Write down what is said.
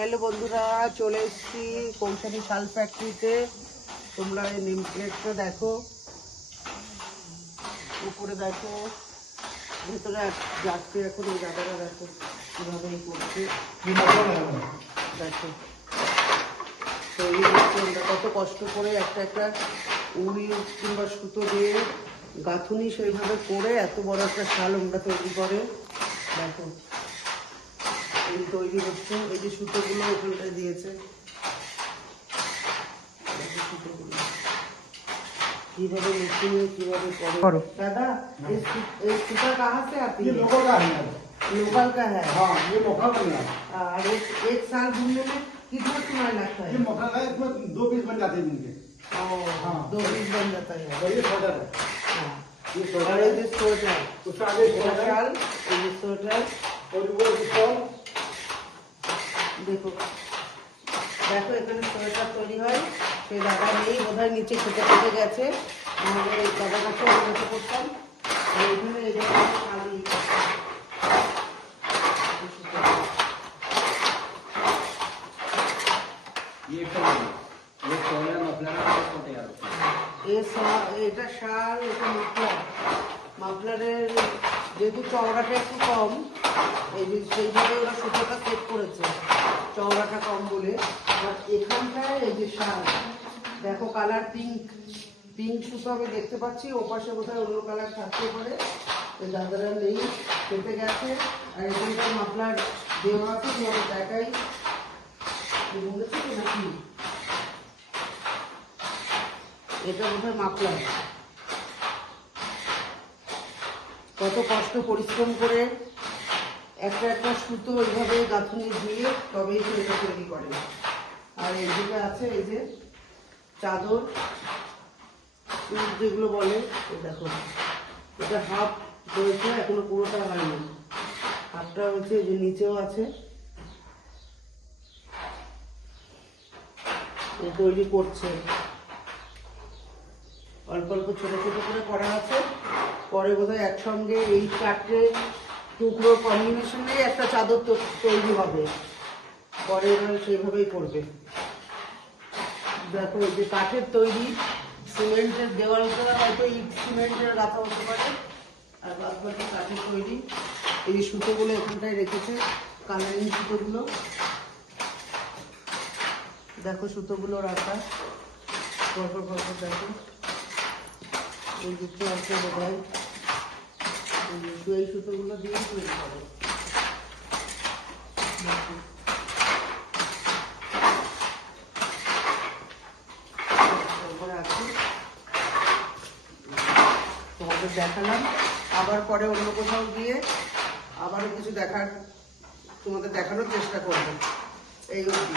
Hello বন্ধুরা, চলে এসেছি কৌশানী শাল ফ্যাক্টরিতে। তোমরা এই নেম প্লেটটা দেখো, উপরে দেখো, ভেতরে যাচ্ছে এখন এই দাদারা দেখো কীভাবে করছে। দেখো তৈরি করছে, আমরা কত কষ্ট করে একটা একটা উড়ি কিংবা সুতো দিয়ে গাঁথুনি সেইভাবে করে এত বড় একটা শাল আমরা তৈরি করে। দেখো এই তৈরি হচ্ছে, এই যে সুতোগুলো ওখানটায় দিয়েছে, কিভাবে মেশিনে কিভাবে করে। दादा ये सूता कहाँ से आती है? लोकल का है। लोकल का है। हाँ, ये लोकल बन रहा है। और एक साल घूमने में कितना समय लगता है? ये लोकल है, इसमें 2 पीस बन जाते हैं दिन के। हाँ, 2 पीस बन जाता है। और ये स्वेटर है। हाँ, ये और स्वेटर ये है। स्वेटर, उसका आगे स्वेटर शाल, ये स्वेटर। और वो स्टॉल। देखो দেখো এখানে সোয়েটার তৈরি হয়। সেই দাদা নেই বোধহয়, নিচে খেতে খেতে গেছে, আমাদের এই দাদা কাছে বসে করতাম। আর এখানে এই জায়গায় খালি ये शॉल है, मफलर है, इसको तैयार होता है। এটা শাল, এটা মাফলার। মাফলারের যেহেতু চওড়াটা একটু কম, এই যে সেইভাবে ওরা সুতোটা সেট করেছে, চওড়াটা কম বলে। আর এখানটায় এই যে শাল দেখো, কালার পিঙ্ক, পিঙ্ক সুতো আমি দেখতে পাচ্ছি। ওপাশে বোধহয় অন্য কালার থাকতে পারে, এই দাদারা নেই, কেটে গেছে। আর এখানটায় মাফলার দেওয়া আছে, তোমাদের দেখাই বলেছি তো নাকি, এটা বোধহয় মাফলার। কত কষ্ট পরিশ্রম করে একটা একটা সুতো ওইভাবে গাঁথুনি দিয়ে তবেই তো এটা তৈরি করে। আর এইদিকে আছে এই যে চাদর যেগুলো বলে, এই দেখো এটা হাফ হয়েছে, এখনো পুরোটা হয়নি, হাফটা হয়েছে, যে নিচেও আছে। তৈরি করছে, অল্প অল্প ছোট ছোট করে করা আছে। পরে বোধহয় একসঙ্গে এই 4টে টুকরো কম্বিনেশনে একটা চাদর তৈরি হবে, পরে এরা সেইভাবেই করবে। দেখো এই যে কাঠের তৈরি, সিমেন্টের দেওয়ালটা হয়তো ইট সিমেন্টের রাখা হতে পারে, আর বাদ বাকি কাঠের তৈরি। এই যে সুতোগুলো এখানটায় রেখেছে, কালারিং সুতোগুলো দেখো, সুতোগুলো রাখা পরপর পরপর দেখো। এই দিকটা আছে বোধহয়, এই সুতোগুলো দিয়ে তৈরি করে। তোমাদের দেখালাম, আবার পরে অন্য কোথাও গিয়ে আবারও কিছু তোমাদের দেখানোর চেষ্টা করবো। এই অবধি।